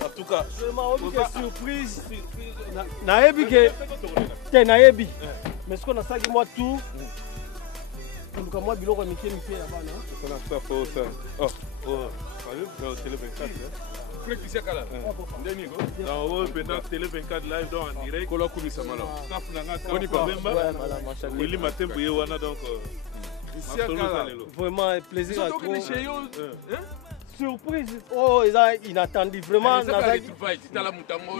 En tout cas, surprise. Naebi que t'es naebi. Mais ce qu'on a ça qui moi tout. Pour moi biloko mike là-bas non. ça n'a pas faux ça. Oh, télé 24. Frère Christian Kala. Ndeni go. Non, maintenant télé 24 live donc en direct. Kola kumisa malo. Staff nanga Koni Pabemba. Willy Matembo yewana donc. Christian Kala. Vraiment plaisir à toi. Surprise. Oh, inattendu vraiment.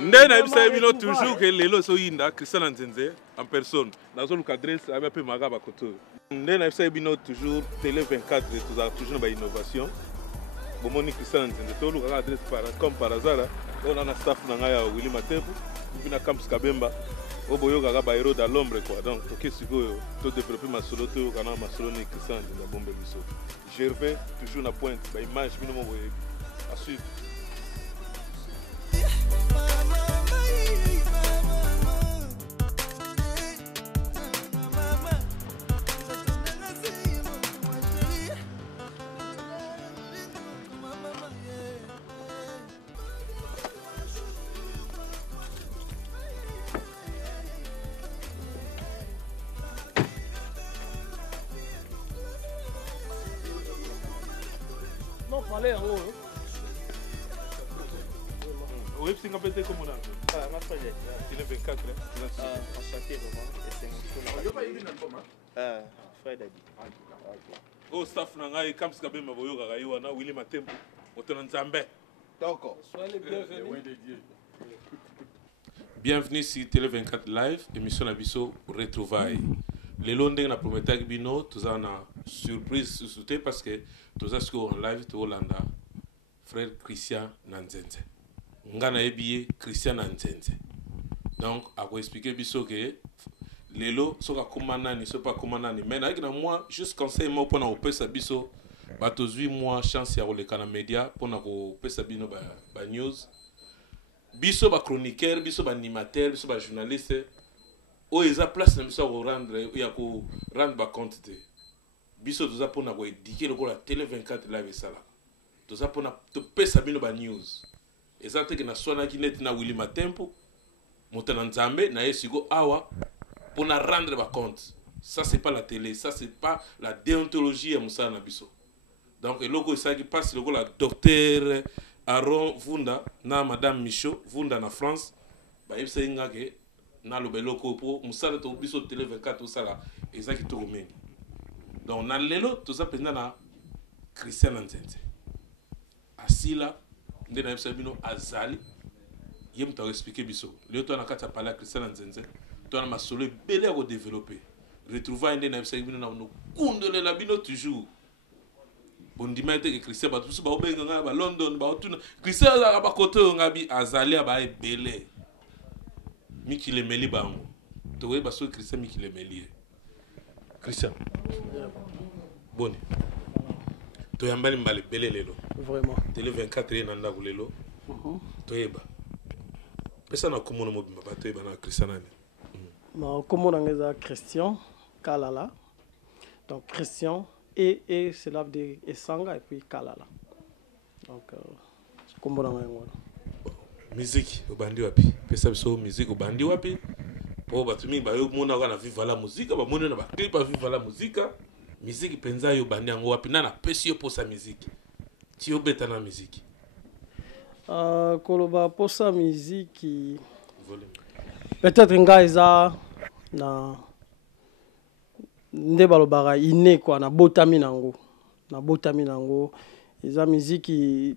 Ndena ebisa bino toujours que lelo so yinda Christian Nzenze en personne. Dans son adresse avec peu magaba koto. Ndena ebisa bino toujours télé 24 toujours ba innovation. Bomoni Christian Nzenze to luka adresse comme par hasard. On a un staff nanga ya Willy Matembo, bina Camps Kabemba. Oboyoga ba héros dans l'ombre quoi. Donc OK sikoyo to développer ma solo to kana ma solo ni Christian Nzenze bombe biso. Gervais toujours na pointe ba image bino mo boye à suivre. Non, fallait en haut. Oui, c'est un peu comme on a. Ah, ma frère, il est 24. Enchanté vraiment. Frère Dabi. Oh, staff Nangai, Camps Kabemba, Boyoga, Rayuana, Willy Matembo, Otonan Zambé. D'accord. Soyez les bienvenus. Bienvenue sur Télé 24 Live, émission Nabiso Retrouvailles. Les lundis, on a promis que Bino, tout ça, on a surprise sous parce que tout ça, c'est en live, tout Hollanda, frère Christian Nzenze. On a ébié Christian Nzenze. Donc, à vous expliquer Biso que les lots sont pas commandants, sont pas commandants. Mais avec moi, juste conseil moi pour nous faire ça Biso, bah tous 8 mois chance à rouler canal média pour nous faire ça Bino ba news. Biso ba chroniqueur, Biso ba animateur, Biso ba journaliste. Oh, ils ont place na biso ko rendre ya ko rendre ba compte te biso toza pona ko édiquer le la télé 24 live sala toza pona to pesa bino ba news ezate ke na sona ki net na Willy Matembo motana nzambe na yesigo awa pona rendre ba compte. Ça c'est pas la télé, ça c'est pas la déontologie à musala na biso. Donc le logo ça qui passe le la docteur Aaron Vunda na madame Michaud Vunda na France ba yebisa inga ke na lo beloko pour musala to biso télé 24 osala ezaki to mingi. Donc na lelo to ça penda na Christian Nzenze asila ndena yebisa bino azali yem to expliquer biso le to na kata parler Christian Nzenze to na masolo belé à développer retrouver ndena yebisa bino na no kundole la bino toujours bon dimete que Christian ba tout ba obenga ba London ba otuna Christian ba koto ngabi azali ba belé Miki le meli bango. Tu vois baso Christian Miki le meli. Christian. Boni. Tu yambali mbali belé lelo. Vraiment. Télé 24 ye nanda kulelo. Tu yeba. Pesa na komono mo bimba tu yeba na Christian nani. Ma komono ngeza Christian Kalala. Donc Christian et cela veut dire Esanga et puis Kalala. Donc komono ngeza. Musique obandi wapi pesa biso musique obandi wapi po batumi ba yo mona kana viva la musique ba mona na ba clip ba viva la musique musique penza yo bandi yango wapi na pesi yo posa musique ti yo beta na musique koloba posa musique peut-être nga eza na nde balobaka ine quoi na botami nango eza musique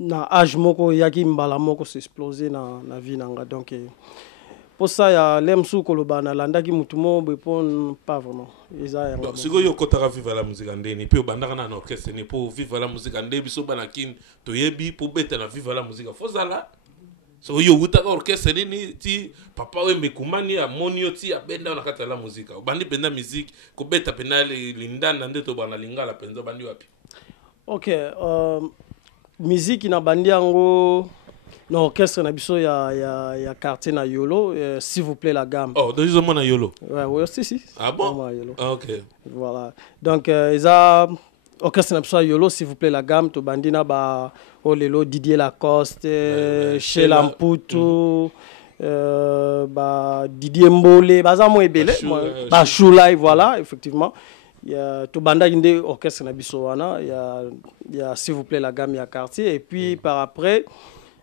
na âge moko yaki mbala moko s'exploser na vie nanga donc pour ça ya lemsu koloba na landaki mutumo répond pas vraiment eza donc siko yo kotaka vivre la musique ndeni pe obandaka na orchestre ni pour vivre la musique ndeni biso banakin to yebi pour beta na vivre la musique fozala so yo utaka orchestre ni ti papa we mekumani amoni yo ti abenda na kata la musique obandi penda musique ko beta penale lindana ndeto bana lingala penza bandi wapi. OK musique na bandi yango na orchestre na biso ya quartier na Yolo s'il vous plaît la gamme. Oh donc na Yolo. Ouais si. Ah bon? Yolo. Ah, OK. Voilà. Donc eza orchestre na biso yolo s'il vous plaît la gamme to bandina ba olelo Didier Lacoste Sheila Mputu ba Didier Mbole baza mo ebele ba Shulai voilà effectivement il y a to banda inde orchestre na biso wana il y a s'il vous plaît la gamme ya quartier et puis par après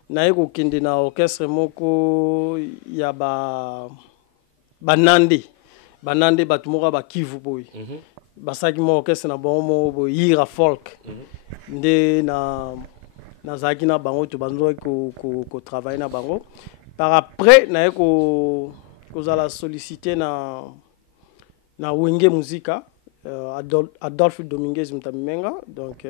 na eko kende na orchestre moko il y a ba Nande batumora ba Kivu boy basaki mo orchestre na bango mo Ira folk nde na zaki na bango to banzo ko travailler na bango par après na eko kozala solliciter na Wenge Muzika Adolphe Dominguez Mtamimenga donc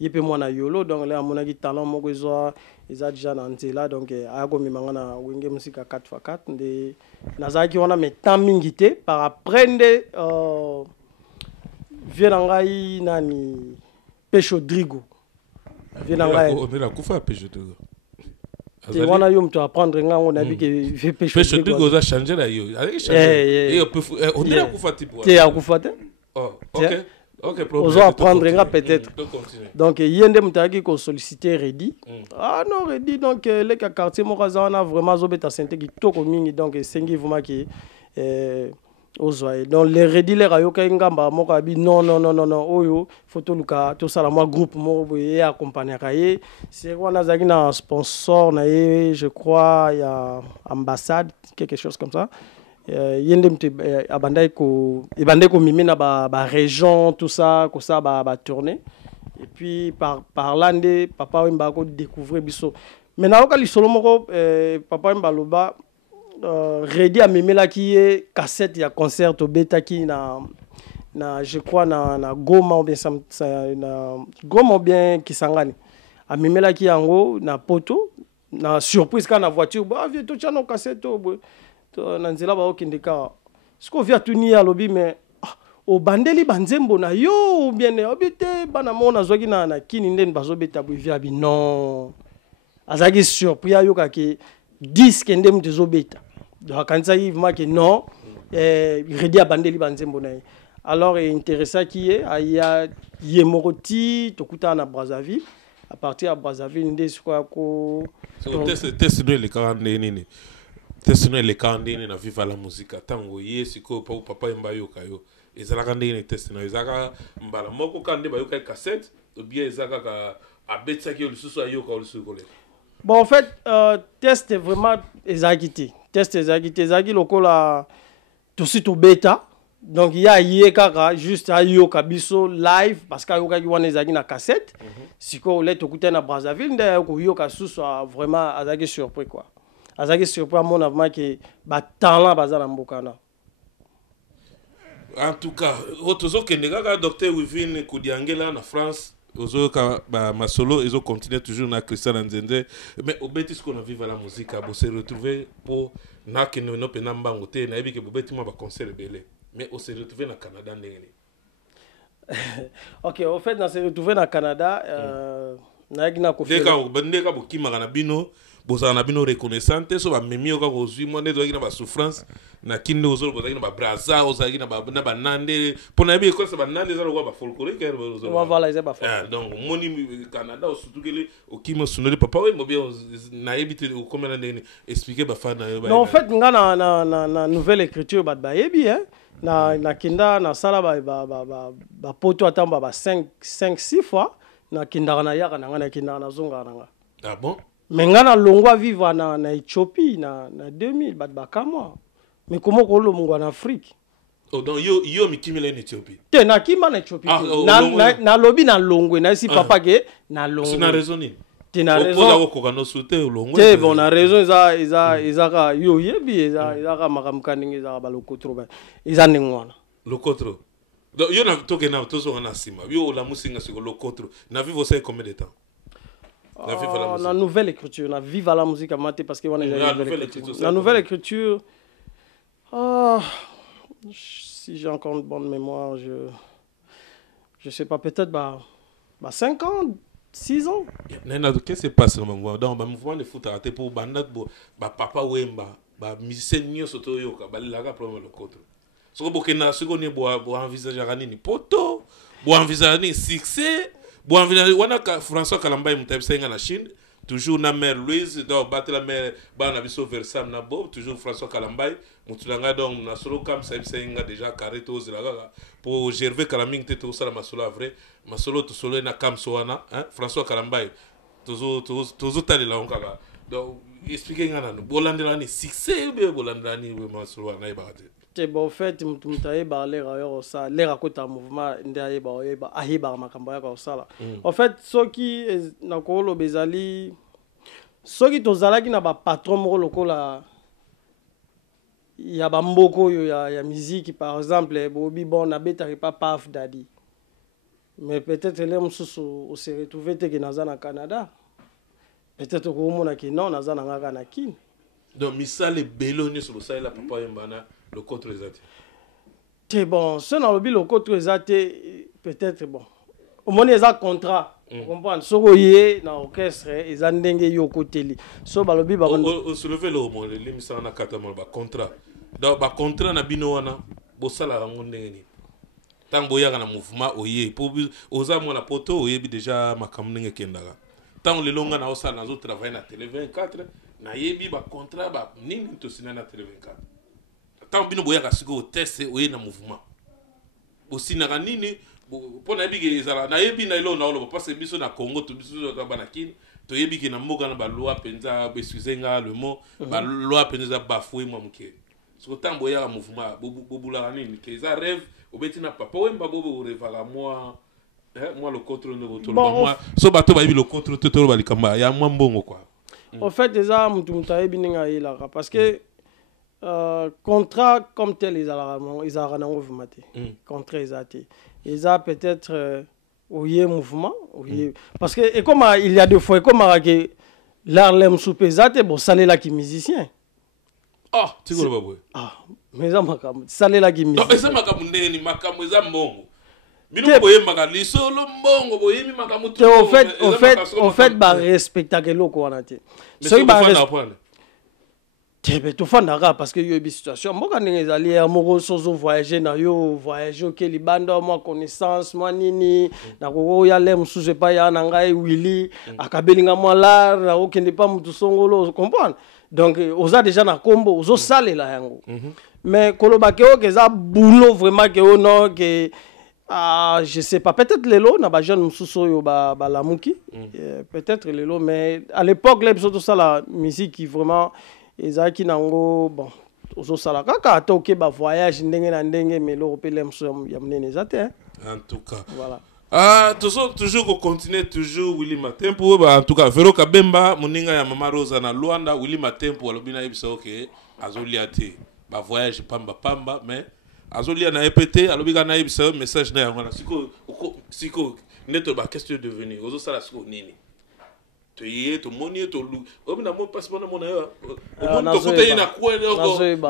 yepe mwana yolo donc là amonaki talent moko eza déjà na nzela donc ayako mimanga na Wenge Muzika 4x4 nde nazaki wana mais temps mingi te par après nde viens ngai nani Pecho Drigo viens ngai on est la kufa Pecho Drigo te wana yo mtu apprendre nga on a vu que Pecho Drigo za changer la yo avec changer et on est la kufa type te ya kufa te oh OK on va apprendre nga peut-être donc yende mutaki ko solliciter Redi ah non Redi donc les quartier mokaza wana vraiment zobeta sente ki toko mingi donc sengi vraiment ki donc les Redi les rayoka ngamba moko abi non oyo photo luka to sala moi groupe moko boye accompagner kaye c'est wana zaki na sponsor na je crois il y a ambassade quelque chose comme ça yende mte abandai ko mimina ba région tout ça ko ça ba tourner et puis par là nde papa wemba ko découvrir biso mais na oka lisolo moko papa wemba loba Redi a mimela qui est cassette ya concert au beta qui na je crois na Goma ou bien na Goma ou bien Kisangani a mimela qui yango na poto na surprise quand na voiture bah viens to chano cassette na nzela ba okende ka siko via tuni ya lobi mais o bandeli banzembo na yo ou bien obite bana mona zwaki na kini ndeni bazobeta bu via bi non azaki surpris ayo ka ke disque ndem tezobeta donc kanisa vivement que non Redi a bandeli banzembo na alors intéressant qui est aya yemoroti tokuta na Brazzaville à partir de Brazzaville nde siko ko test de le calendrier nini test le calendrier na viva la musique tango yesiko papa mbayoka yo ezalaka ndenge test na ezaka mbala moko kande bayoka cassette ou bien ezaka ka abetsaki yo lisusu ayoka o lisusu kole. Bon en fait test vraiment ezakité test ezaki lokola to sito beta donc il y a yekaka juste ayoka biso live parce que ayoka ki wana ezaki na cassette siko le tokuta na Brazzaville nde ko yoka susu vraiment azaki surpris quoi azaki surpris mon avant que ba talent bazala mbokana. En tout cas otozo kendeka ka docteur Wivine Kudiangela na France ozoka ba masolo ezo continuer toujours na Christian Nzende mais obeti ce qu'on a vivre la musique a se retrouver pour na que no pe namba ngote na ebi ke bobeti ma ba concert belé mais on se retrouver na Canada ndenge. OK au fait na se retrouver na Canada na gina ko faire ndeka bokima na bino boza na bino reconnaissante so ba memi oka ko zui mo neto na ba souffrance na kinde ozolo boza na ba braza ozaki na ba nande pona bi ko sa ba nande za ko ba folklore ker ozolo voilà ils ba folklore donc moni Canada surtout que okima sunole papa we mo bien na ebite o komela ndene expliquer ba fa na non en fait nga na nouvelle écriture ba yebi hein na kinda na sala ba poto atamba ba 5 6 fois na kinda na yaka na nga na kinda na zonga na nga. Ah bon? Mais ngana longwa vivre na Éthiopie na 2000 ba kamwa mais comment ko lo mungwa na Afrique oh donc yo mikimela en Éthiopie te na kima na Éthiopie na lobi na longwe na si papa ke na longwe c'est na raison ni te na raison ko ka no souter longwe te bon na raison isa ka yo yebi isa ka makamkaningi za ba lokotro ba isa ningwana lokotro donc yo na toke na tozo na sima yo la musinga siko lokotro na vivre ça combien de temps? La nouvelle écriture, la vive à la musique à mater parce que la nouvelle écriture, si j'ai encore une bonne mémoire, je sais pas, peut-être 5 ans, 6 ans. Qu'est-ce qui se passe dans le mouvement? Dans le mouvement de foot, pour papa Wemba, musicien surtout yoka, laga problème le côté. Ce que vous envisagez ni poto, envisager ni succès envisager wana ka François Kalamba mutaisenga na Chine toujours na mère Louise donc battre la mère bana biso versam na bo toujours François Kalamba mutulanga donc na solo comme ça senga déjà carré tous la pour Gervais Kalaming te tout ça la masolo vrai masolo to solo na kam soana hein François Kalamba toujours tali la onka donc expliquer ngana bolandela ni succès be bolandela ni masolo na ibate. Bon, en fait, l'air à côté mouvement, en fait, ceux qui n'ont bezali, ceux qui tozala qui n'a pas patron lokola, il y a bamboko, il y a musique, par exemple, Bobby Bon, n'a pas Paf Daddy, mais peut-être les gens se retrouvent que nazana Canada, peut-être que mon aki non nazana ngana kin. Donc misale beloni sur le site la papa yembana. Le contre les athées. C'est bon, si on a le contre les athées, peut-être bon. Au moins, il y a un contrat. Vous comprenez? Si vous avez un orchestre, il y a un côté. Si vous avez un soulevé le mot, l'émission a un contrat. Donc, le contrat na binoana, vous savez, tant que vous avez un mouvement, vous avez un poteau, vous avez déjà un caméra qui est là. Tant que les longs na osala na travail na télé 24, na yebi ba contrat ba nini to sina na télé 24. Tant que vous avez un test, vous avez un mouvement. Aussi, vous avez un mouvement. Pour na yebi na ilo na olo parce que biso na Congo to biso na banakin to yebi ki na mboka na ba loi penza besuzenga le mot ba loi penza bafoué moi muke. So tant boya un mouvement bobula nini que ça rêve obeti na papa wemba bobo revala moi moi le contrôle de votre moi so bato ba yebi le contrôle totoro balikamba ya moi mbongo quoi. En fait déjà mutu mutayebi ninga ila parce que contrat comme tel ils ont mouvement contrat ils ont peut-être mouvement parce que et comme il y a deux fois comme que l'Arlem soupesate bon salé là qui musicien ah tu vois pas ah mais ça makam salé là qui musicien non ça makam ndeni makam ça mbongo mino boye makali solo mbongo boye mi makam tout en fait ba respecter loko wana te so ba tu fais d'accord parce que il y a une situation moi quand les alliés amoureux sont voyager na yo voyager au Liban moi connaissance moi nini na ko ya lem sous pas ya na ngai Willy akabelinga moi là na okende pas mutu songolo comprendre donc on a déjà na combo on sale là yango mais koloba ke o ke za boulot vraiment que non que je sais pas peut-être les lots na ba jeune mususo yo ba la muki peut-être les lots mais à l'époque les tout ça la musique qui vraiment ezaki nango bon ozosala kaka to ke ba voyage ndenge na ndenge mais l'européen ya mnene zate en tout cas voilà toujours continuer toujours Willy Matempo en tout cas Vero Kabemba moninga ya mama Rosa na Luanda Willy Matempo alobina yebisa ok azoliate ba voyage pamba mais azolia na EPT alobika na yebisa message na yango na siko neto ba question de venir ozosala siko nini to moni to lu obina mo passeport na mona yo to kote ina kwelo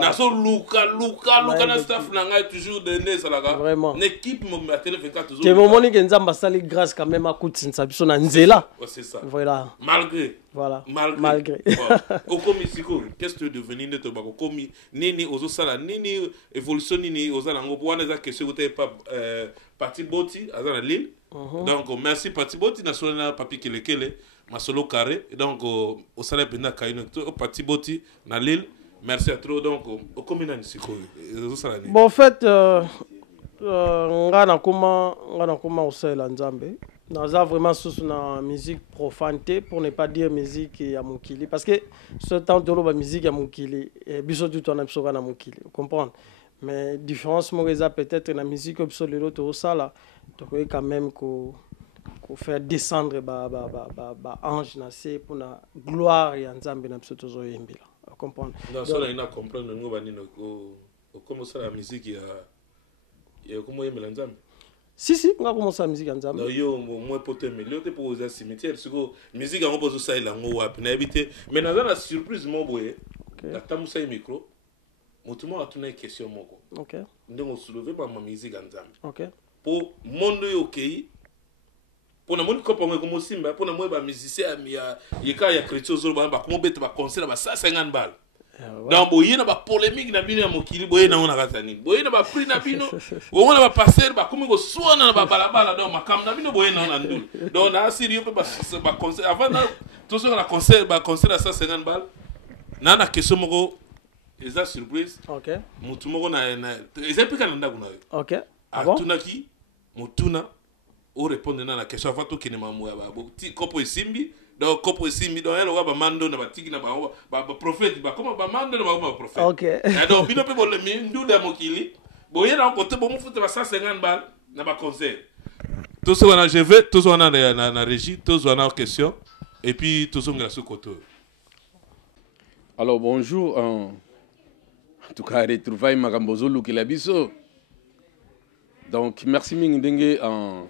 na so luka na staff na ngai toujours de ne salaka l'équipe mo ma télé 24 toujours te moni ke nzamba sali grâce quand même à kutsinsa biso na nzela c'est ça voilà malgré kokomi siko qu'est-ce que devenir neto ba kokomi nini ozo sala nini évolution nini ozala ngo wana za question kote pas parti boti azana Lille donc merci parti boti national papi kelekele Masolo carré donc au salaire penda kaino au parti boti na Lille merci à trop donc au commune nisiko bon en fait ngana kuma osela nzambe naza vraiment sous na musique profanité pour ne pas dire musique ya mukili parce que ce temps de la musique ya mukili biso tout on a biso na mukili comprendre mais différence mo peut-être na musique absolument to sala donc quand même ko faire descendre ange nasé pour la gloire et nzambe na biso tozo yembila comprendre dans cela ina comprendre ngo bani no comment ça la musique ya comment yembela nzambe si nga commencer la musique nzambe no yo moi pote melio te pour aux cimetière siko musique ngo pozo ça ila ngo wapi na habité mais na la surprise mo boye na tamusa micro motumo atuna question moko OK ndongo soulever ba musique nzambe OK pour monde yo okay pour na moni kopa ngwe comme simba pour na moi ba musicien ya chrétien zolo ba comment bete ba concert ba 150 balles donc boye na ba polémique na bino ya mokili boye na ona katani boye na ba prix na bino boye na ba passer ba komi ko suana na ba balabala donc makam na bino boye na ona ndul donc na sérieux pe ba concert avant na tout ça na concert à 150 balles na question moko eza surprise OK mutu moko na eza pe kana ndako na yo OK tunaki mutuna o répondre na question avant to kinema mo ya ba kopo esimbi donc kopo esimbi donc elle ba mando na batiki na ba prophète ba comme ba mando na ba prophète OK donc bino pe bo le mindu da mokili boye na côté bo mu futa ba 150 balles na ba concert tout ça on a je vais tout ça on a na régie tout ça on a question et puis tout ça on a sur côté. Alors bonjour en tout cas retrouvaille makambozo lukila biso. Donc merci mingi ndenge en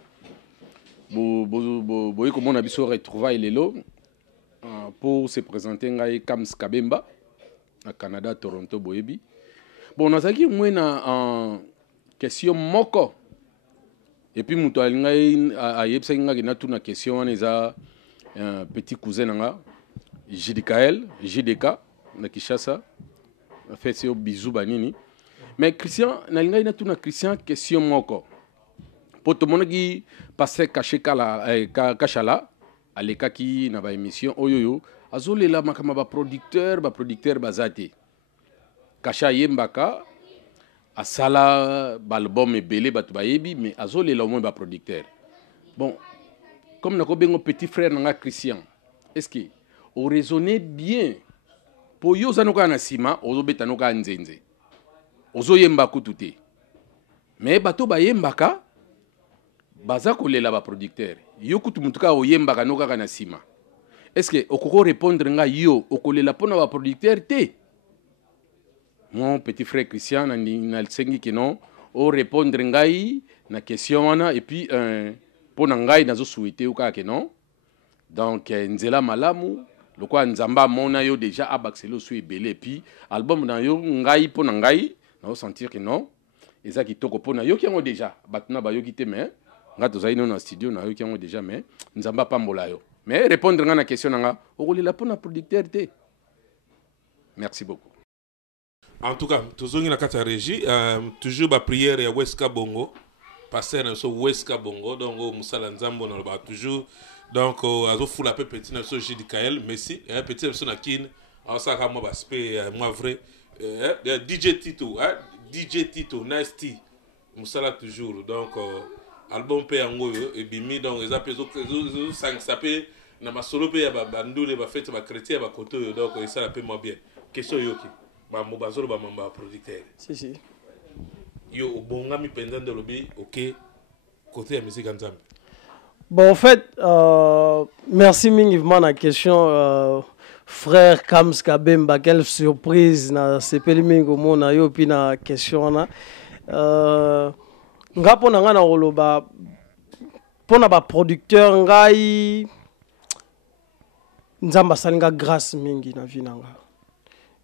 boye comme on a biso retrouvaille lelo pour se présenter ngai Kams Kabemba à Canada Toronto boyebi. Bon nazaki mwena en question moko et puis muto ngai ayebsa ngai na tuna question wana eza petit cousin nga JDK na Kishasa fait c'est bisou banini mais Christian na ngai na tuna Christian question moko pour tout le monde qui passait caché kashala alekaki na ba émission oyoyo azolela makama ba producteur bazate kasha yembaka asala balbum ebele batu bayebi mais azolela au moins ba producteur bon comme nako bengo petit frère nga Christian est-ce que on raisonner bien pour yo zanoka na sima ozobeta noka nzenze ozoyemba kututé mais bato bayembaka baza kolela ba producteur yo kutu mutuka oyembaka noka na sima est-ce que okoko répondre nga yo okolela pona ba producteur te mon petit frère Christian na sengi que non o répondre ngai na question wana et puis pona ngai nazo souhaiter oka que non donc nzela malamu lokwa nzamba mona yo déjà abaxelo su ebele puis album na yo ngai pona ngai na sentir que non eza kitoko pona yo kiango déjà batuna ba yo kité mais nga tozali no na studio na yo kiango déjà mais nzamba pambola yo mais répondre nga na question nga okolela pona producteur te. Merci beaucoup. En tout cas tozongi na kata régie toujours ba prière ya Weska Bongo passer na so Weska Bongo donc musala nzambo na ba toujours donc azo fula pe petit na so JDKL merci petit so na kin asaka mo ba spe moi vrai DJ Tito Nasty musala toujours donc album pe yango et bimi donc les apeso 5 sapé na masolo pe ya bandule ba fête ba chrétien ba koto donc ça la pe moi bien question yoki ba mo bazolo ba mamba producteur si yo bonga mi pendant de lobby OK côté la musique ensemble. Bon en fait merci mingivement la question frère Kams Kabemba quelle surprise na sepeli mingo mona yo puis na question na ngapo na ngana oloba pona ba producteur ngai nzamba salinga grâce mingi na vie nanga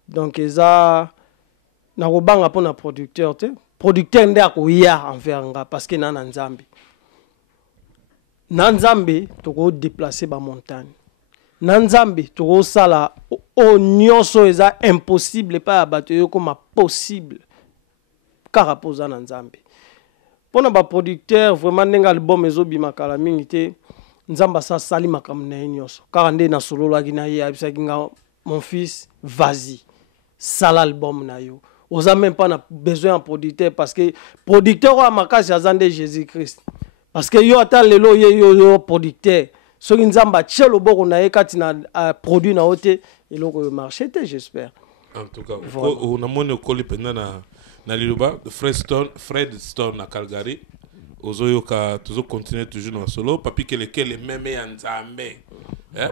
donc eza na kobanga pona producteur te producteur nde akoya envers nga parce que na nzambe toko déplacer ba montagne na nzambe toko sala o nyonso eza impossible pa bato yo comme possible car poza na nzambe pona ba producteur vraiment ndenga album ezobima kala mingi te nzamba sa sali makambo na nyonso car nde na solo la gina ye abisaki nga mon fils vas-y sala album na yo oza même pas na besoin de producteur parce que producteur wa makasi azande Jésus-Christ parce que yo ata lelo yo producteur soki nzamba tchelo boko na ye kati na produit na ote eloko marché te j'espère. En tout cas on a mon okoli penda na liloba Fred Stone na Calgary ozoyoka tuzo continuer toujours dans solo papi kelekele meme ya nzambe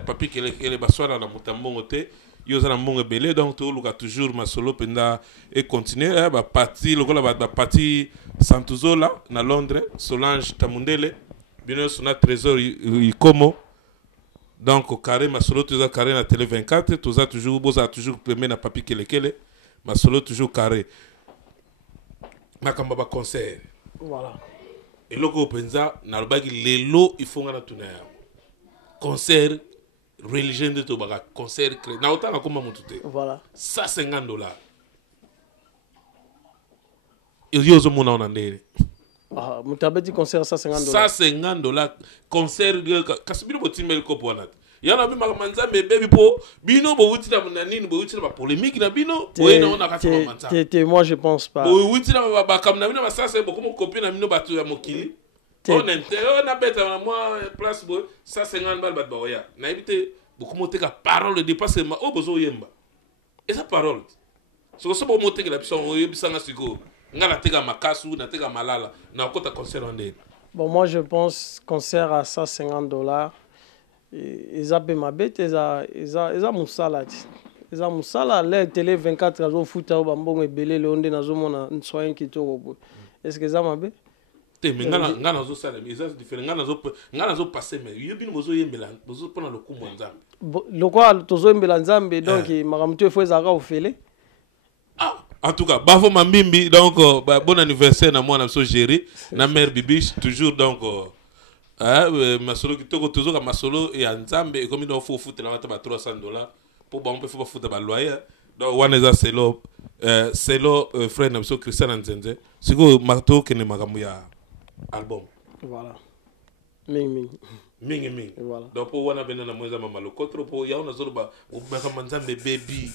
papi kelekele baswana na mutambo te yo za na mbongo belé donc to luka toujours ma solo penda et continuer ba parti lokola ba parti Santuzola na Londres Solange Tamundele bino sona trésor ikomo donc au carré ma solo toujours carré na télé 24 toza toujours boza toujours premier na papi kelekele ma solo toujours carré makamba ba concert voilà et loko penza na lobaki lelo il faut ngana tuna concert religion de to baka concert créé na autant comme mutute Voilà. $150 yo zo mona on ndere Ah, mutabeti concert $150. $150 concert kasibino botimel ko ponat yana bi mamanza me baby po bino bo wuti na nini bo wuti na polémique na bino boye na ona kati mamanza Moi je pense pas. bo wuti na ba kam na bino ba sasa bo comme copie na bino batu ya mokili on na beta na moi place bo $150 bat boya na ibite bo comme te ka parole de dépassement o bozo yemba esa parole so bo mote la biso o yebisanga siko ngala teka makasu na teka malala na kota concert en dé. Bon, moi je pense concert à $150. Ils appellent ma bête, ils ont moussala. Ils ont moussala, les télé 24 heures au foot, au bambon et belé, le onde nazo mona soin qui tourne. Est-ce que ça m'a bête? Te mais ngana zo sala mais ça c'est différent ngana zo passer mais yebi bozo yembela bozo pona le coup nzambe. Le quoi tozo yembela nzambe donc maramutu faut zaka ofele. Ah en tout cas, bafo mambimbi donc bon anniversaire na moi na so gérer na mère bibiche toujours donc masolo kitoko toujours ka masolo et nzambe et comme il faut foutre na ba $300 pour bon peut faut foutre ba loyer donc one is c'est le frère na so Christian Nzenze siko mato kene makambo ya album voilà mingi voilà donc pour wana bena na mweza mama lokotro pour ya ona zolo ba nzambe baby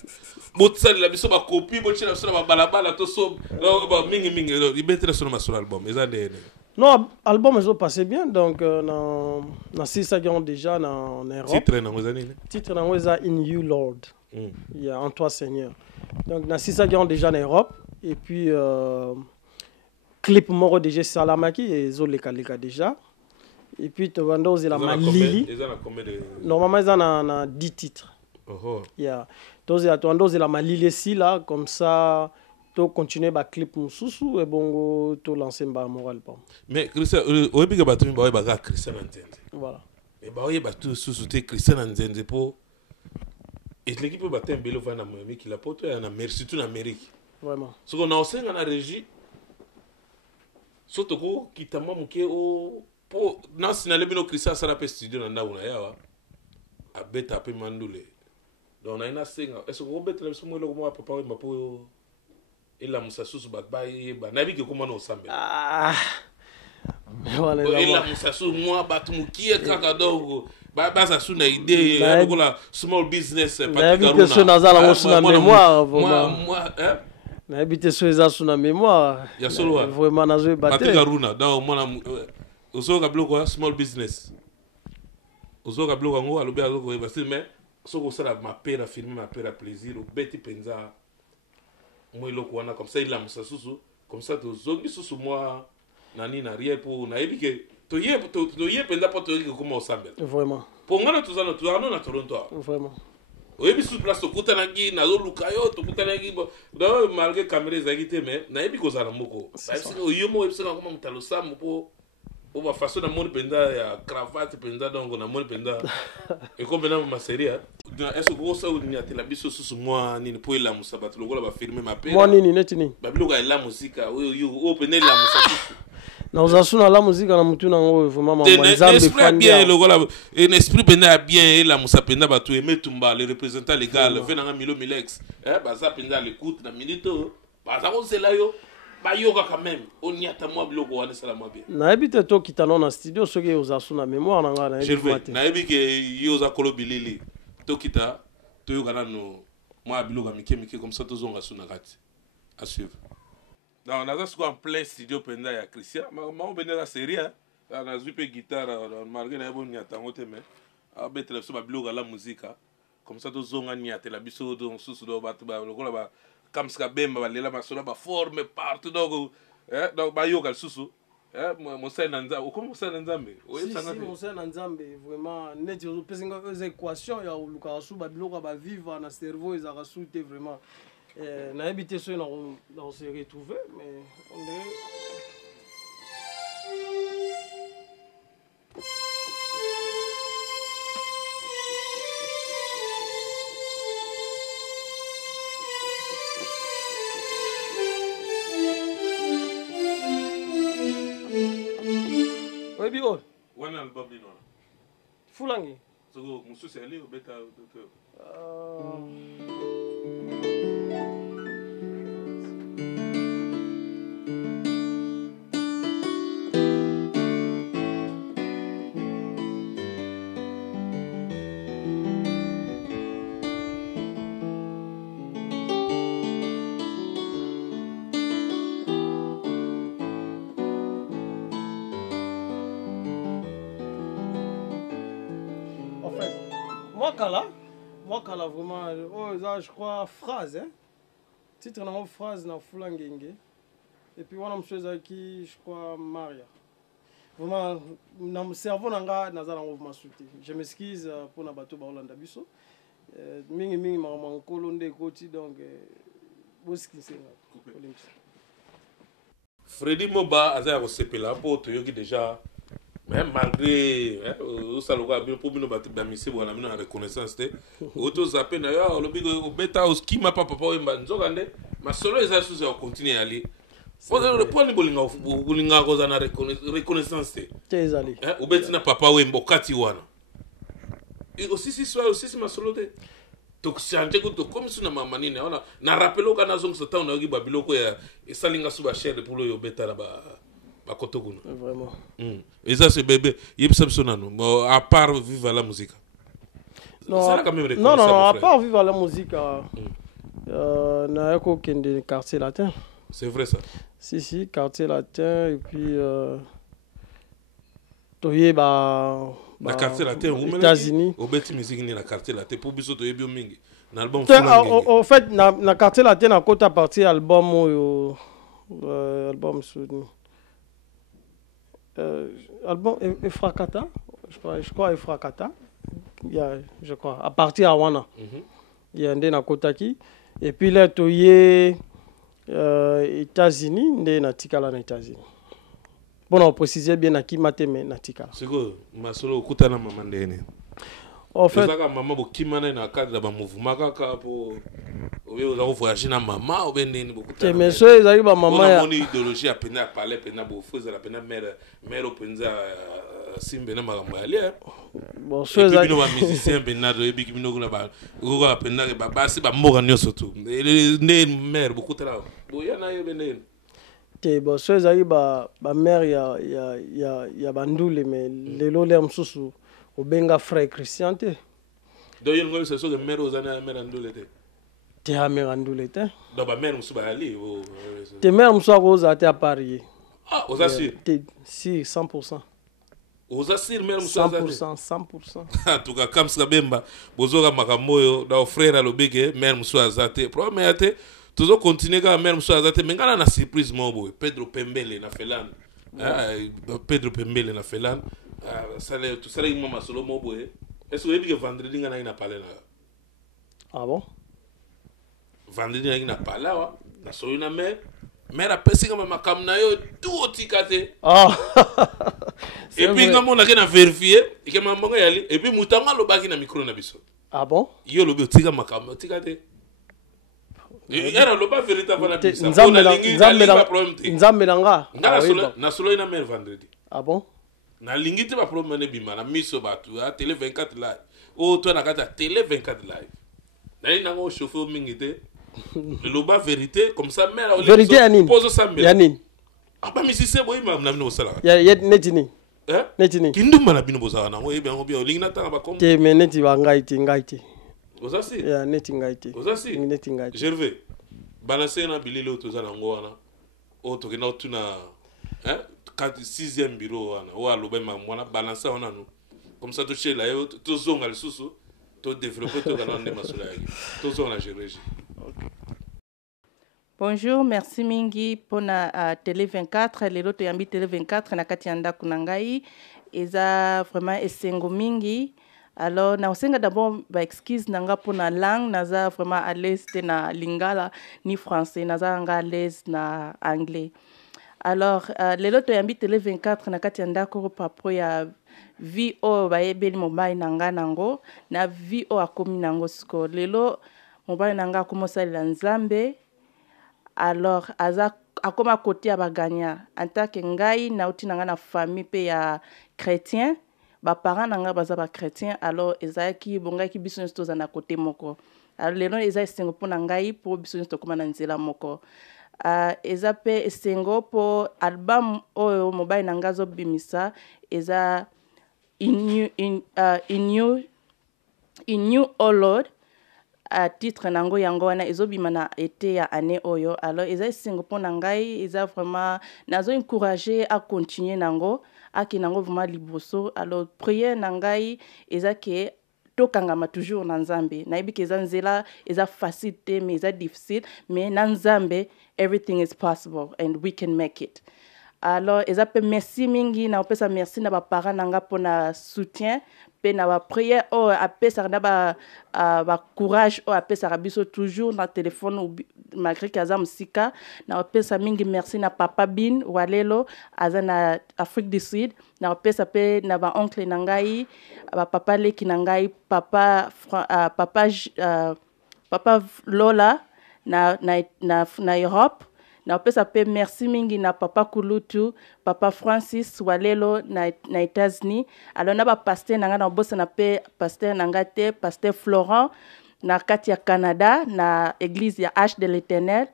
botsali la biso ba copie botsala biso ba balabala to so ba mingi ibetre sur ma sur album ezande. Non, l'album est passé bien, donc dans 6 ans déjà en Europe. Titre dans In You Lord. Il y a En Toi Seigneur. Donc dans 6 ans déjà en Europe. Et puis clip moro déjà Salamaki et Zoleka déjà. Et puis tu vas dans la Malili. Normalement ils en ont 10 titres. Yeah. Donc tu vas dans la Malili ici là comme ça. Continuer ba clip mususu et bongo to lancer ba moral pas mais Christian oyebi ba tumi ba ba Christian Nzenze voilà et ba oyebi ba tout sous-souté Christian Nzenze pour et l'équipe ba tembelo va na Miami qui la poto ya na merci tout en Amérique vraiment ce qu'on a aussi dans la régie surtout ko kitama muke o po na sinale bino Christian sala pe studio na ndauna yawa abeta pe mandule donc na ina singa est-ce que robet na somo lo mo papa ma po ila musasu batbaye banabi ke komana osambe voilà ila musasu moi batumukie kaka dogo baza suna idée lokola small business Patrick Aruna na nazala suna mémoire moi na habite so eza suna mémoire ya solo vraiment nazo battre Patrick Aruna donc mona osoka bloko small business osoka bloko ngo alobi azoko ebasi mais soko sala ma père filmer ma père plaisir obeti penza moi loko wana comme ça il a musa susu comme ça to zongi susu moi nani na rien pour na ebike to ye penda pour to ye comme osambe vraiment pour ngana to zana to ano na Toronto vraiment oyebi sur place to kutana gi na zo lukayo to kutana gi do malgré caméra zagite mais na ebi ko zana moko parce que oyo mo ebisa comme mutalo samu po ba façon na moni penda ya cravate penda donc na moni penda et comme na ma série est-ce que vous savez ni atela biso susu moi ni po ila musabato lokola ba filmer ma pena moi nini netini ba biloka la musique oyo opener la musique na uzasuna la musique na mutu na ngo vraiment nzambe fan bien lokola un esprit penda bien la musapenda ba to aimer tumba le représentant légal venanga Milo Milex ba ça penda l'écoute na minito ba ça ko sela yo bayoka quand même on y attend biloko wana sala bien na ebite to kitano na studio soki uzasuna mémoire na ngana na ebike yoza kolo bilili to kita to yokana no moi biloko mike comme ça to zonga suna kati à suivre donc on a ça en plein studio penda ya Christian ma benda la série on a joué guitare malgré na bon nyatango te mais a betre so ba biloko la musique comme ça to zonga nyate la biso donc susu do ba lokola ba comme ça bemba balela masola ba forme partout donc donc ba yoka susu Moussa Nanza ou comment Moussa Nanzambe si Moussa Nanzambe vraiment net yo pesinga les équations ya luka su ba biloko ba vivre na cerveau ils a sauté vraiment na habité so on se retrouver mais on est one album ni non Fulangi mosusu ali obeta En fait, moi, Kala, vraiment, oh, ça, je crois, phrase, hein. Titre, dans phrase, dans Fulangenge. Et puis, on a monsieur qui, je crois, Maria. Vraiment, dans mon cerveau, je m'excuse pour la bateau Baolanda Bisso. Mingi, maman, colonde, côté, donc, boski, c'est Freddy Moba, Aza Rosepela, pour te yogi déjà. Même malgré au saloga bien pour nous battre d'amitié pour la reconnaissance auto zappé d'ailleurs le big au bêta au ski ma papa au mbanzogande ma solo les choses on continue à aller le point ni bolinga koza na reconnaissance te ali au betina papa au mbokati wana aussi si ma solo de donc chanter ko to comme suna mama nini ona na rappelo kana zongo sota on yogi babiloko ya esalinga suba cher pour le bêta là bas. Vraiment. Et ça, c'est bébé. À part vivre la musique. Non, ça, quand même non, à part vivre la musique, n'a pas de quartier latin. C'est vrai ça? Si, quartier latin. Et puis, le quartier latin, aux États-Unis. Au bête musique, ni la quartier latin. Pour biso, tu es bien mingi. En fait, na quartier latin, à côté à partir album, album soutenu. Album Efrakata, je crois Efrakata, je crois, à partir de Wana. Il y a un na Kotaki. Et puis là, tu es États-Unis, il na Tikala na États-Unis. Bon, on précise bien na Kimate, mais na Tikala. C'est quoi? Ma solo, Kutana Mamandene. En fait, maman bokimana na cadre ba mouvement kaka pour voyager na maman ou ben ni beaucoup de mais ça ils arrivent à maman ya mon idéologie a pena parler pena bo faisait la pena mère openza simbe na magambo ya bon ça ils arrivent ba musicien pena do ebi kimino kuna ba go pena ba si ba moga nyoso tu ne mère beaucoup tra bo ya na yebene te bon ça ils arrivent ba mère ya bandule mais lelo le msusu au benga frère Christian te. Donc il y a une chose de mère aux années à mère andule te. Te à mère andule te. Donc ba mère musu ba ali. Te mère musu aux à te à Paris. Ah, aux assir. Si 100%. Aux assir mère musu 100%. En tout cas comme ça bemba bozoga makamoyo da frère alobeke mère musu azate. Problème ate toujours continuer ka mère musu azate mais ngana na surprise mobo Pedro Pembele na Felan. Pedro Pembele na Felan. Tout ça, il m'a solo mobo. Est-ce que vous avez dit que vendredi, il n'a pas parlé là? Ah bon? Vendredi, il n'a pas là. Il a solo une mère. Mère a pensé que ma camna yo tout au ticate. Ah! Et puis, quand on a vérifié, et que maman est allée, et puis, moutama le baki na micro na biso. Ah bon? Yo le tika ma camna ticate. Et era le ba véritable na biso. Nzambe nanga. Na solo une mère vendredi. Ah bon? Na lingite ba problème bima na miso batu a télé 24 live o to na kata télé 24 live na ina ngo chauffeur mingite le loba vérité comme ça mère o vérité yanine pose ça mère yanine aba misise boy ma na bino sala ya netini netini kinduma na bino bozala na ngo ebe ngo bio lingina ta ba comme te mais neti ba ngaiti ozasi ya neti ngaiti ozasi neti ngaiti Gervais balancer na bililo to za na ngo wana o to kina tuna 6e bureau wana ou aloba mwana balancer wana no comme ça to chez la yo to zonga le susu to développer to dans ndema solo yaki to zonga gérer. Bonjour, merci mingi pour na télé 24 lelo to yambi télé 24 na kati anda kunangai eza vraiment esengo mingi. Alors na osenga d'abord ba excuse nanga pour na langue naza vraiment à l'aise na lingala ni français naza nga à l'aise na anglais. Alors, lelo to yambi télé 24 na kati ndako papo ya VO ba ebeli mobile nanga nango na VO akomi nango siko lelo mobile nanga komosalela Nzambe. Alors akoma côté ya baganya en tant que ngai na uti nanga na famille pe ya chrétien baparent na nga baza bachrétien alors ezalaki bongaki biso nyonso toza na kote moko alors lelo eza esengo mpo na ngai mpo biso nyonso tokóma na nzela moko eza mpe esengo mpo album oyo mobali na ngai azobimisa eza in you oh Lord titre nango yango wana ezobima na été ya année oyo alors eza esengo mpo na ngai eza vraiment nazo encourager à continuer nango aki nango vraiment liboso alors prière na ngai eza ke tokangama toujours na nzambe nayebi ke eza nzela eza facile te mais eza difficile mais na nzambe everything is possible and we can make it alors eza pe merci mingi na opesa merci na baparents na nga mpona soutien pe na baprière oyo apesaka na bacourage oyo apesaka biso toujours na telefone malgré ke aza mosika na opesa mingi merci na papa bin walelo aza na Afrique du Sud na opesa pe na baoncle na ngai bapapa leki na ngai papa Lola na Europe na opesa pe merci mingi na papa Kulutu papa Francis walelo na États-Unis alors na ba pasteur na nga na bossa na pe pasteur na nga te pasteur Florent na kati ya Canada na église ya Arche de l'Éternel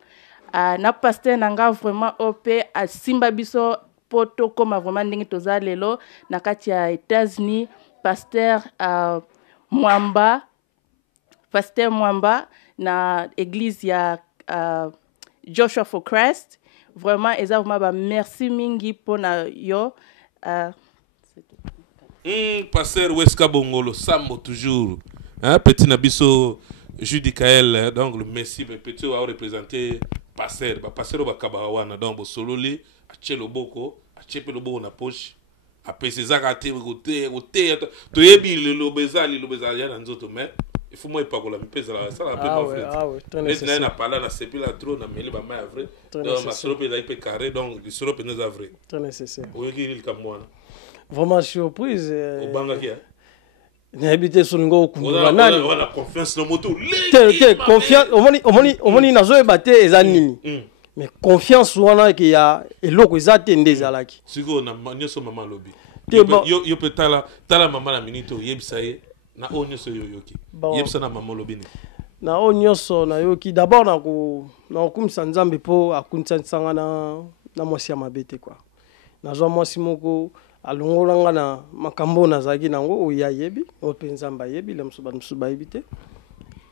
na pasteur na nga vraiment ope asimba biso poto koma vraiment ndenge toza lelo na kati ya États-Unis pasteur Mwamba na église ya Joshua for Christ vraiment eza vraiment ba merci mingi pona yo pasteur Weska Bongolo Sambo toujours hein petit nabiso Judy Kael donc le merci petit va représenter pasteur ba kabawana donc bo sololi achelo boko achepe lo boko na poche apese zaka te côté to yebi le beza ya na nzoto mais il faut moi pas la pesa la ça un peu pas vrai na parler na sepi la trop na meli ba mai vrai donc ma solo pe peut carré donc le solo peut nous vrai très nécessaire oui il comme moi vraiment surprise au banga kia n'habité sur ngo kumba nani on a confiance dans moto confiance omoni nazo ebate ezanini mais confiance wana ki ya eloko ezate ndezalaki siko na nyoso mama lobi yo peut tala mama la minute yebisa ye na onyoso yoyoki yebisa na mama lobi ni na onyoso na yoki d'abord na kumisa nzambe po akunisa nsanga na mwasi ya mabete kwa nazwa mwasi moko alongolanga na makambo nazaki nango oya yebi openzamba yebi le msuba yebite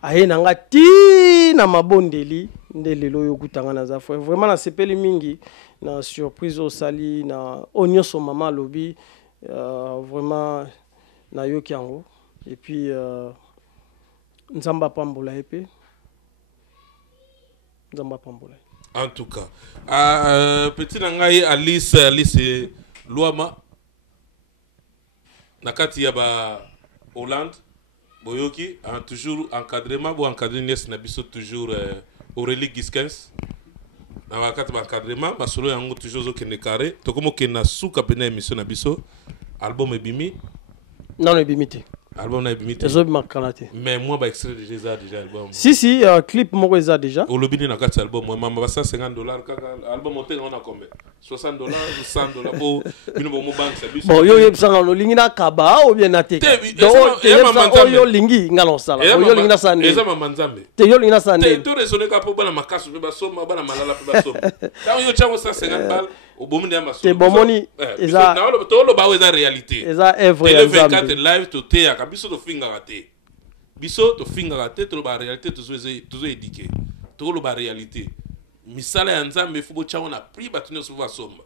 aye nanga ti na mabondeli nde lelo yokutanga na zafwe vraiment na sepeli mingi na surprise au sali na onyoso mama lobi vraiment na yoki yango et puis nzamba pambola epe nzamba pambola en tout cas petit nangai Alice Luama nakati ya ba Hollande boyoki toujours encadrement bo encadrer nes na biso toujours Aurélie Giskens na wakati ba encadrement ba solo yango toujours zo kene carré to komo kena suka pena émission na biso album ebimi non ebimité album na ebimité ezo bimakanate mais moi ba extrait déjà album si clip moko eza déjà au lobby na kati album moi mama ba $150 kaka album hotel on a combien $60 ou $100 pour une bonne banque service bon yo yebsanga no lingi na kaba ou bien na te donc yo lingi ngalo sala yo lingi na sande eza mama nzambe te yo lingi na sande te to raisonner ka po bana makasu pe ba soma bana malala pe ba soma quand yo chango $150 au bon de ma te bomoni eza na to lo ba eza réalité eza œuvre ya nzambe 24 live to te ya biso to finga raté biso to finga raté to ba réalité to zo éduquer to lo ba réalité misala ya nzambe fubo chango na pri batunyo so va soma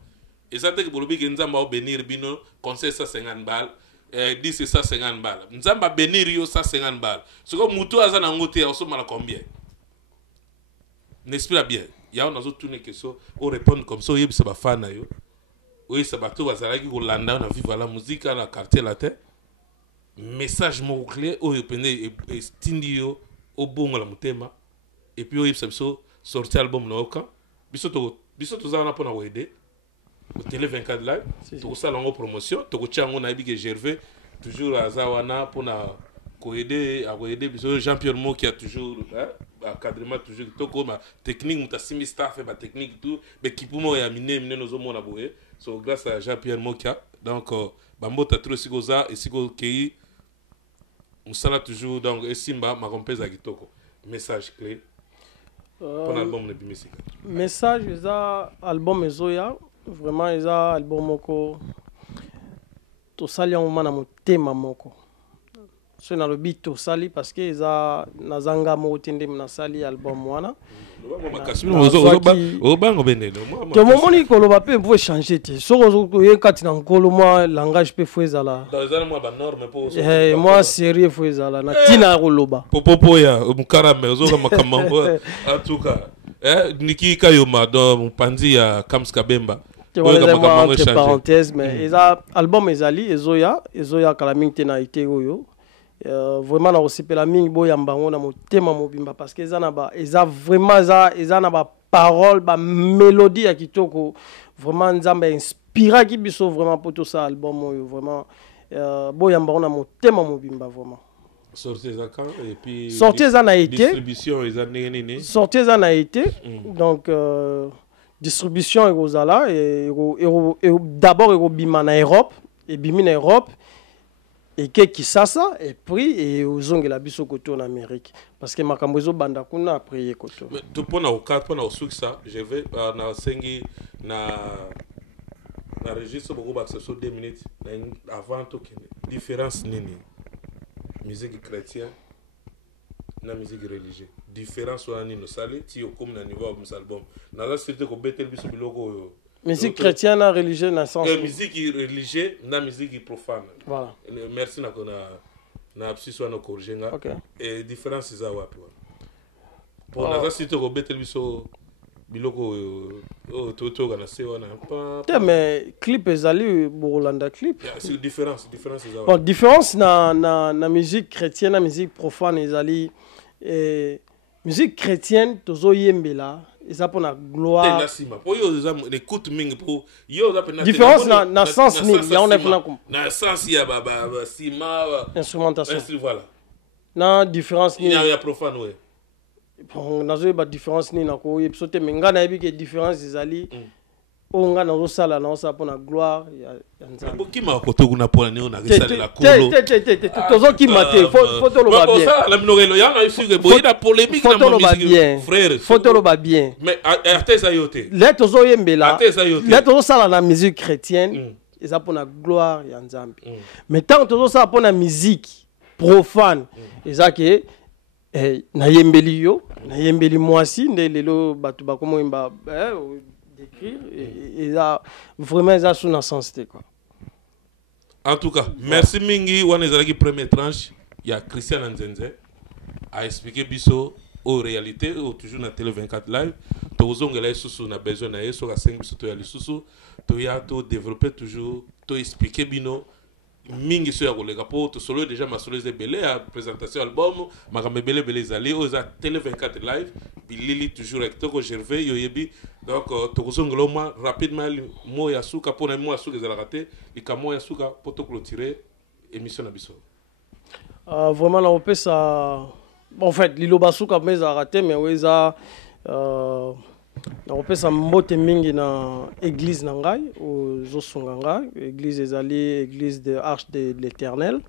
et ça te que bolobi ke nzamba o bénir bino conseil $150 10 $150 nzamba bénir yo $150 ce que muto aza na ngote ya so mala combien n'espère bien ya on a zo tourner question o répondre comme ça yebisa ba fana yo oui ça bato bazalaki ko landa na vivre la musique na quartier latin message mo clé o yopene stindi yo o bongo la mutema et puis o yebisa biso sortir album na oka biso to za na pona wede au télé 24 live to ça longo promotion to ko chango na ibike Gervais toujours azawana pona ko aider biso Jean-Pierre Mo qui a toujours encadrement toujours to ko ma technique muta simi staff ba technique tout mais qui pour moi ya mine nozo mona boye so grâce à Jean-Pierre Mokia donc bambota trop sikoza et siko kei musala toujours donc esimba makompeza kitoko message clé pour l'album de Bimisika. Message eza album ezoya vraiment eza album moko tosali yango mana motema moko so na lobi tosali parce que eza nazanga moko te nde nasali album wana te momoni koloba mpe mpo échange te soko oye kati na nkolo mwa langage mpe fo ezala mwa série fo ezala na ntina ya koloba popopoya mukarame ozoka makambo en tout cas niki kayoma do mopanzi ya Kams Kabemba entre parenthèses mais eza album ezali ezoya kala mingi te na ite oyo vraiment na osepela mingi boyamba yango na motema mobimba parce que eza vraiment eza na baparole bamélodie ya kitoko vraiment nzambe inspiraki biso vraiment mpo tosala album oyo vraiment boyamba yango na motema mobimba vraiment sortie eza na été sortie eza na été donc distribution ekozala d'abord ekobima na Europe ebimi na Europe et qui ça et puis et ozongela biso koto en Amérique parce que makambo ezobanda kuna après koto to pona au cadre pona au succès je vais na sengi na registre beaucoup baxa sur 2 minutes avant to différence nini musique chrétienne na musique religieuse différence wana nino sali ti comme na niveau de album na la surtout ko betel biso biloko musique chrétienne na religieuse na sens musique religieuse na musique profane voilà merci na absiso na corrigenga et différence za wapi pour na surtout ko betel biso biloko to kana se wana pas mais clip ezali Bolanda clip c'est différence za bon différence na musique chrétienne na musique profane ezali musique chrétienne tozo yembela eza pona gloire différence na sens ni ya on est na sens ya sima instrumentation voilà na différence ni ya profane ouais bon nazo ba différence ni na ko yebiso te menga na yebi ke différence ezali onga na osala na osa pona gloire ya nzambe bokima koto kuna pona ne ona resala la kolo tozo kimate photo lo ba bien la minogelo ya na isuke boyida polémique na musique frère photo lo ba bien mais artesa yote le tozo yembela le tozo sala na musique chrétienne eza pona gloire ya nzambe mais tant tozo sala pona musique profane eza ke na yembeli mwasi nde lelo batu bakomo imba d'écrire et ça vraiment ça sous sens quoi. En tout cas, merci mingi wana ezalaki première tranche ya Christian Nzenze a expliqué biso aux réalités ou toujours na télé 24 live to zongela isusu na besoin na yeso ka 5 biso to ya lisusu to ya to développer toujours to expliquer bino mingi so ya kolega po to solo déjà ma solo ezebele ya présentation album makambe bele ezali oza télé 24 live bilili toujours avec toko Gervais yoyebi donc tokozongela moi rapidement mo ya suka pona mo ya suka ezala raté likamo ya suka po to clôturer émission na biso vraiment la opesa en fait liloba suka mais ezala raté mais weza na opesa mbote mingi na église na ngai ozosunga ngai église ezali église de Arche de l'Éternel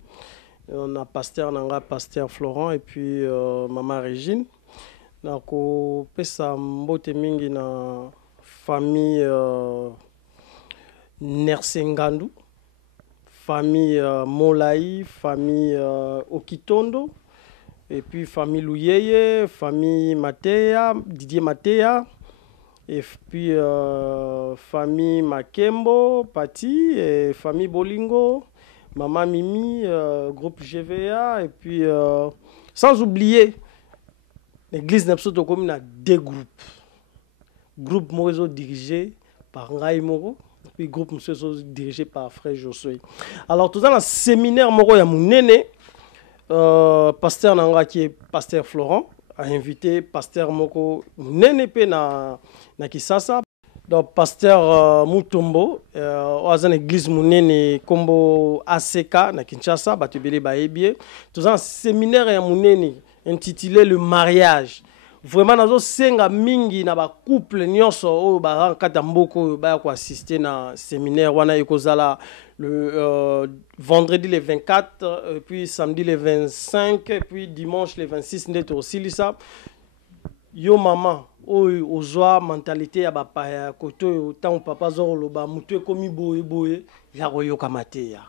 on a pasteur na ngai pasteur Florent et puis maman Régine na ko pesa mbote mingi na famille Nersengandu famille Molai famille Okitondo et puis famille Louyeye famille Matea Didier Matea et puis famille Makembo Pati et famille Bolingo maman Mimi groupe GVA et puis sans oublier l'église Nepsoto comme a deux groupes. Groupe Morezo dirigé par Ngai Moro, puis groupe Morezo dirigé par Frère Josué. Alors tout ça, le séminaire Moro ya Mounene, pasteur Nanga qui est pasteur Florent, a invité pasteur Moko Mounene pe na Kisasa. Donc pasteur Mutombo, dans l'église Mounene Kombo ACK na Kinshasa, batubele ba ebie. Tout ça, séminaire ya Mounene intitulé Le mariage. vraiment nazo senga mingi na ba couple nyonso oyo ba kata mboko ba ko assister na séminaire wana ekozala le vendredi le 24 puis samedi le 25 puis dimanche le 26 ndeto osilisa yo mama oyo ozwa mentalité ya bapa ya koto tant papa zoloba mutu ekomi boye boye ya koyoka mateya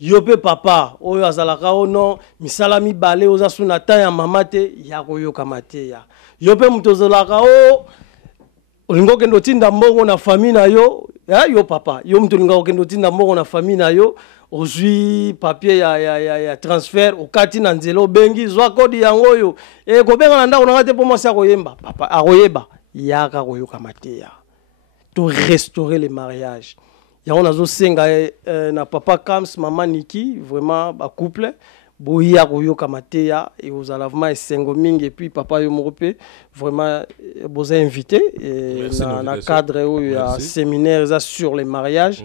yo pe papa oyo azalaka ono misala mibale oza suna ta ya mama te ya koyoka mateya yo pe mutu ozalaka o olingo kendo tinda mbongo na famille na yo yo papa yo mutu olingo kendo tinda mbongo na famille na yo ozwi papier ya transfert okati na nzela obengi zwa kodi yango oyo kobenga na ndako nanga te po mwasi akoyemba papa akoyeba yaka koyoka mateya to restaurer le mariage yango nazosenga na papa Kams mama Niki vraiment ba couple boya koyoka mateya et aux alavements esengo mingi et puis papa yo moko pe vraiment boza invité na cadre oyo ya séminaire ça sur les mariages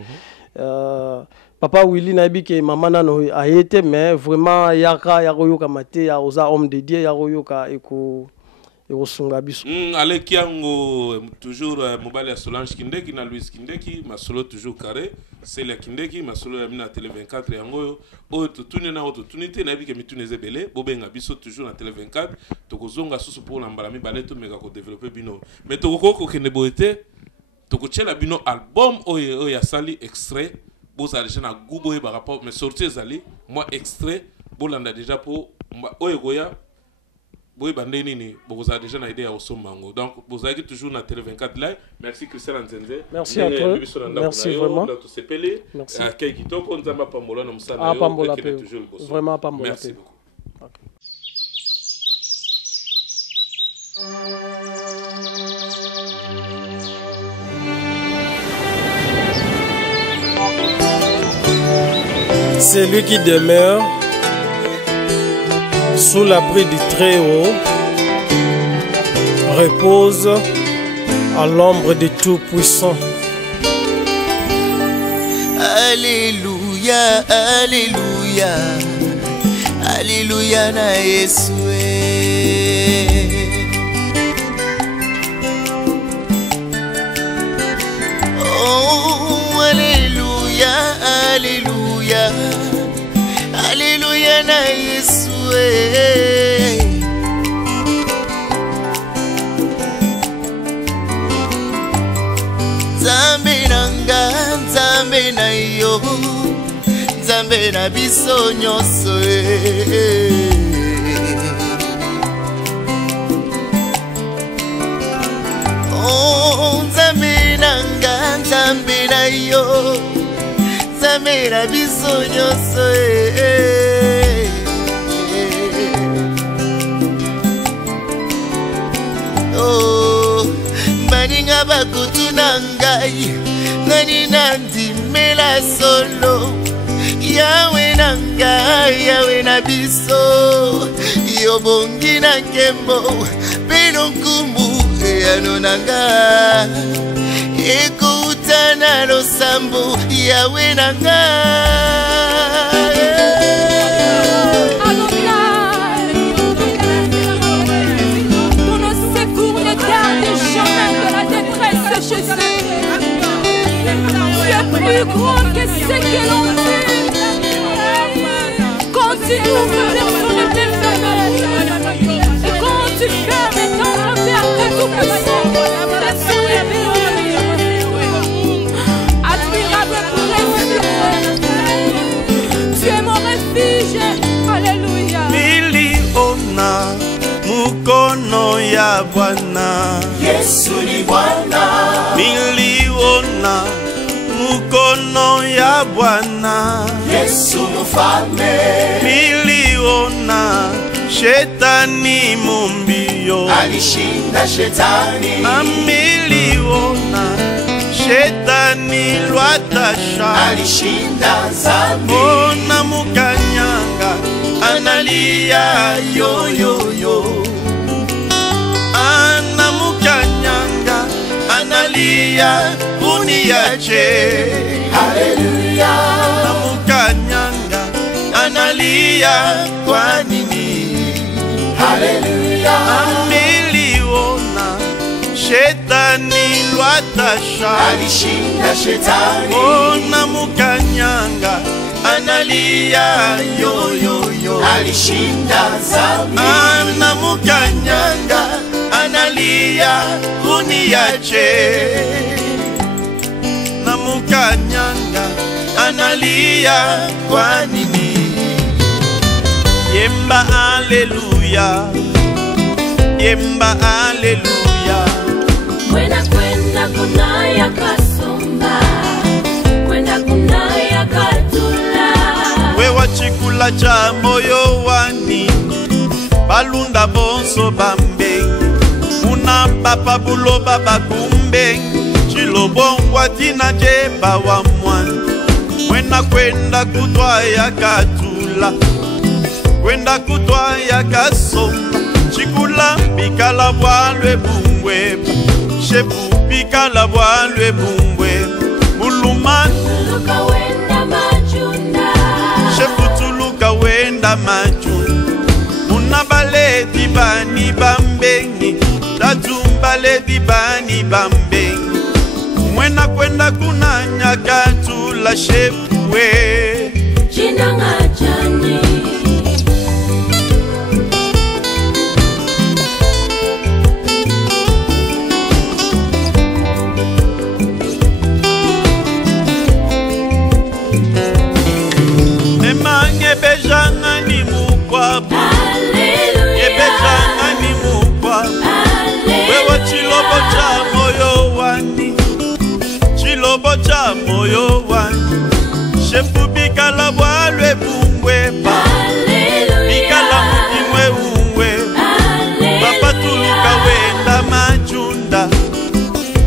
papa Willy nabi ke mama nano ayete mais vraiment yaka ya koyoka mateya oza homme de Dieu ya koyoka eko sunga biso ale kiango toujours mobile ya Solange Kindeki na Louis Kindeki masolo toujours carré c'est la Kindeki masolo ya na télé 24 yango oyo tutune na oto tunité na bike mitune zebele bobenga biso toujours na télé 24 tokozonga susu pour na mbala mibale to mega ko développer bino mais tokoko kende boete tokochela bino album oyo ya sali extrait boza déjà na gubo e par rapport mais sortir zali moi extrait bolanda déjà pour oyo goya boy bandé nini boza déjà na idée ya osomango donc boza qui toujours na télé 24 live merci Christian Nzenze merci à toi merci vraiment merci à Kei Kitoko nzamba pambola na musana yo pambola pe vraiment pambola merci beaucoup C'est lui qui demeure sous l'abri du Très-Haut, repose à l'ombre du Tout-Puissant. Alléluia, Alléluia, Alléluia na Yesue. Oh, Alléluia, Alléluia, Alléluia na Yesue. Nzambe nanga, Nzambe na yo, Nzambe na biso nyonso. Oh, Nzambe nanga, Nzambe na yo, Nzambe na biso nyonso. Oh, baninga bakutu na ngai, nani nandimela solo. Yawe na ngai, Yawe na biso, yobongi na nkembo, peno nkumbu eyano na ngai, ekuta na losambo, Yawe na ngai. Plus grand que ce que l'on dit. Quand tu ouvres les personnes fermées, et quand tu fermes ton envers de tout puissant, sur les bénis, admirable pour refuge. Tu es mon refuge, alléluia. Miliona mukono ya Bwana, Yesu ni Bwana. Miliona mukono ya Bwana, Yesu mfalme. Miliona shetani mumbio, alishinda shetani. Miliona shetani lwatasha, alishinda zambi. Ona mukanyanga analia yo yo yo, ana mukanyanga analia uniache. Haleluya. Na mukanyanga analia kwa nini? Haleluya. Amili shetani lwatasha alishinda shetani. Ona mukanyanga analia yoyoyo Alishinda dhambi. Ana mukanyanga analia uniache na mukanyanga analia kwa nini? Yemba haleluya, yemba haleluya. Kwenda kunaya kasomba, kwenda kunaya katula. Wewa chikula cha moyo wani, balunda bonso bambe. Una papa bulo baba kumbe, chilobongwa tina jeba wa mwani. Mwena kwenda kutwa ya katula, kwenda kutwa ya kasomba. Chikula bikala bwalwe bungwe, shepu bikala bwalwe bungwe. Mulumani Tuluka wenda majunda, shepu tuluka wenda majunda. Unabaleti bani bambengi, tatumbaleti bani bambengi. Mwena kwenda kunanya katula shepu we jina ngajani. Ebejanga ni mukwabu, ebejanga ni mukwabu. Wewe chilobo cha moyo wani, chilobo cha moyo wani. Shefu bikala bwalwe bungwe pa, bikala mukimwe ungwe. Papa tuluka wenda majunda,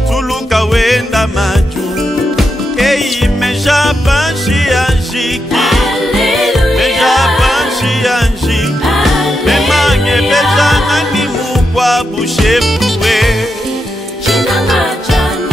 tuluka wenda majunda. Eyi meja banshi anjiki, bejanga ni mukwa bushepuwe Jina ngajani.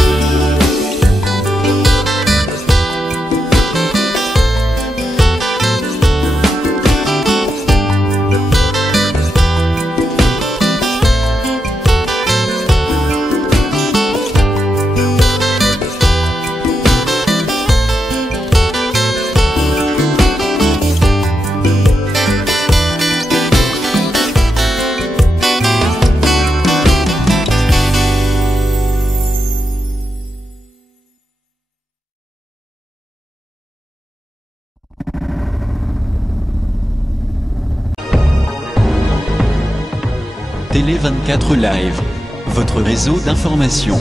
Télé 24 Live, votre réseau d'information.